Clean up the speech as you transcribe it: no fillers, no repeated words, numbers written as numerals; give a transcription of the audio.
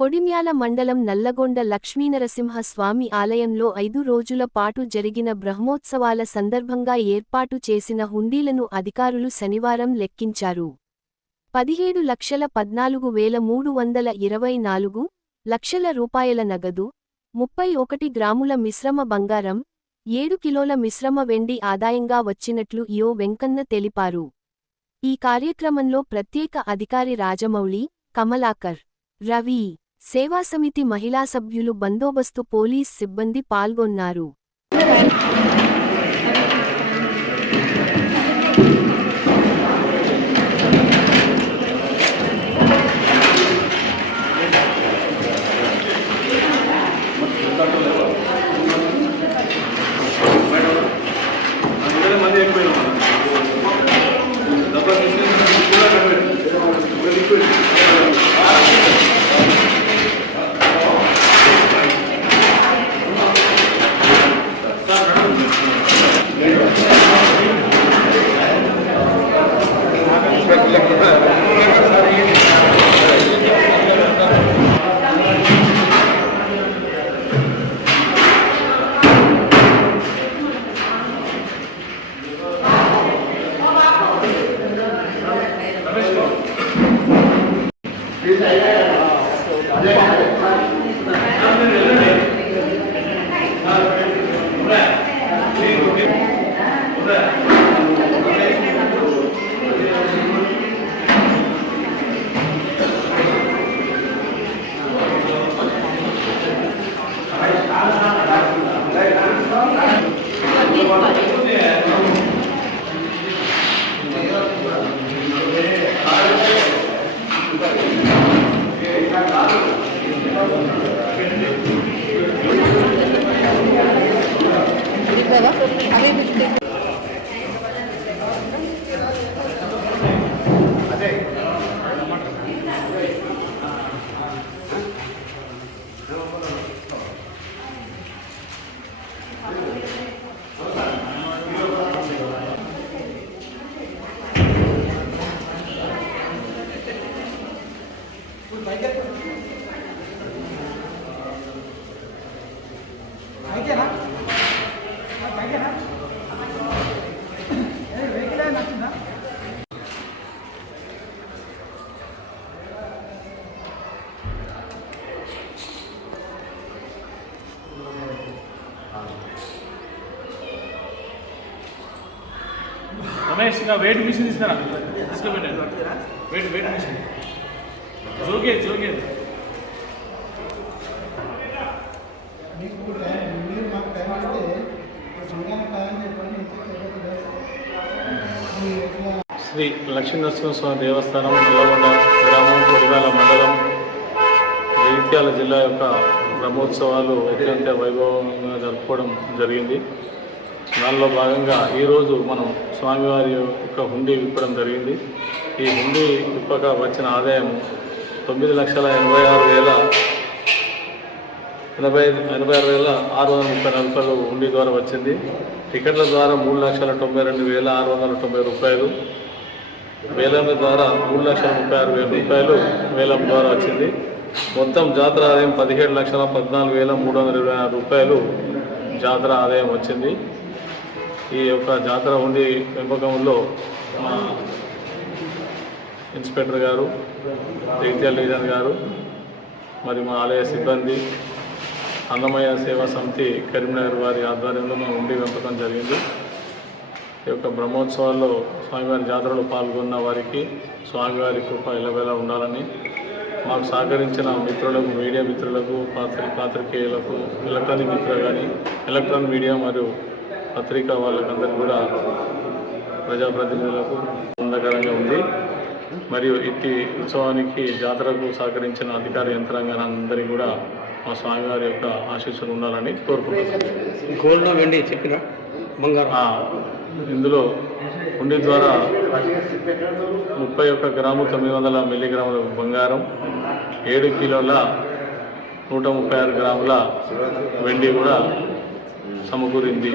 కొడిమ్యాల మండలం నల్లగొండ లక్ష్మీనరసింహ స్వామి ఆలయంలో 5 రోజుల పాటు జరిగిన బ్రహ్మోత్సవాల సందర్భంగా ఏర్పాటు చేసిన హుండీలను అధికారులు శనివారం లెక్కించారు. 17,14,324 లక్షల రూపాయల నగదు, 31 గ్రాముల మిశ్రమ బంగారం, 7 కిలోల మిశ్రమ వెండి ఆదాయంగా వచ్చినట్లు ఈవో వెంకన్న తెలిపారు. ఈ కార్యక్రమంలో ప్రత్యేక అధికారి రాజమౌళి, కమలాకర్, రవి, సేవాసమితి మహిళా సభ్యులు, బందోబస్తు పోలీస్ సిబ్బంది పాల్గొన్నారు. रमेश का वेट मिशन इसका वेट वेट मिशन जोगे जोगे శ్రీ లక్ష్మీనరసింహస్వామి దేవస్థానం నల్లగొండ గ్రామం కొడిమ్యాల మండలం జగిత్యాల జిల్లా యొక్క బ్రహ్మోత్సవాలు అత్యంత వైభవంగా జరుపుకోవడం జరిగింది. దానిలో భాగంగా ఈరోజు మనం స్వామివారి యొక్క హుండీ విప్పడం జరిగింది. ఈ హుండీ విప్పక వచ్చిన ఆదాయం 9,86,630 రూపాయలు హుండీ ద్వారా వచ్చింది. టికెట్ల ద్వారా 3,92,690 రూపాయలు, వేలంల ద్వారా 3,36,000 రూపాయలు వేలం ద్వారా వచ్చింది. మొత్తం జాతర ఆదాయం 17,14,326 రూపాయలు జాతర ఆదాయం వచ్చింది. ఈ యొక్క జాతర హుండీ పెంపకంలో మా ఇన్స్పెక్టర్ గారు, జగిత్యాల డివిజన్ గారు, మరి మా ఆలయ సిబ్బంది, అన్నమయ్య సేవా సమితి కరీంనగర్ వారి ఆధ్వర్యంలో మేము హుండీ పెంపకం జరిగింది. ఈ యొక్క బ్రహ్మోత్సవాల్లో స్వామివారి జాతరలో పాల్గొన్న వారికి స్వామివారి కృప ఎల్లవేళ ఉండాలని, మాకు సహకరించిన మిత్రులకు, మీడియా మిత్రులకు, పాత్రికేయులకు, ఎలక్ట్రానిక్ మిత్రులు కానీ ఎలక్ట్రానిక్ మీడియా మరియు పత్రికా వాళ్ళకందరికీ కూడా ప్రజాప్రతినిధులకు ఆనందకరంగా ఉంది. మరియు ఇట్టి ఉత్సవానికి జాతరకు సహకరించిన అధికార యంత్రాంగాన్ని కూడా మా స్వామివారి యొక్క ఆశీస్సులు ఉండాలని కోరుకుంటున్నాను. గోల్డ్ వెండి చెప్పిన బంగారం ఇందులో హుండీ ద్వారా 31 గ్రాము 900 మిల్లీగ్రాముల బంగారం, 7 కిలోల 136 గ్రాముల వెండి కూడా సమకూరింది.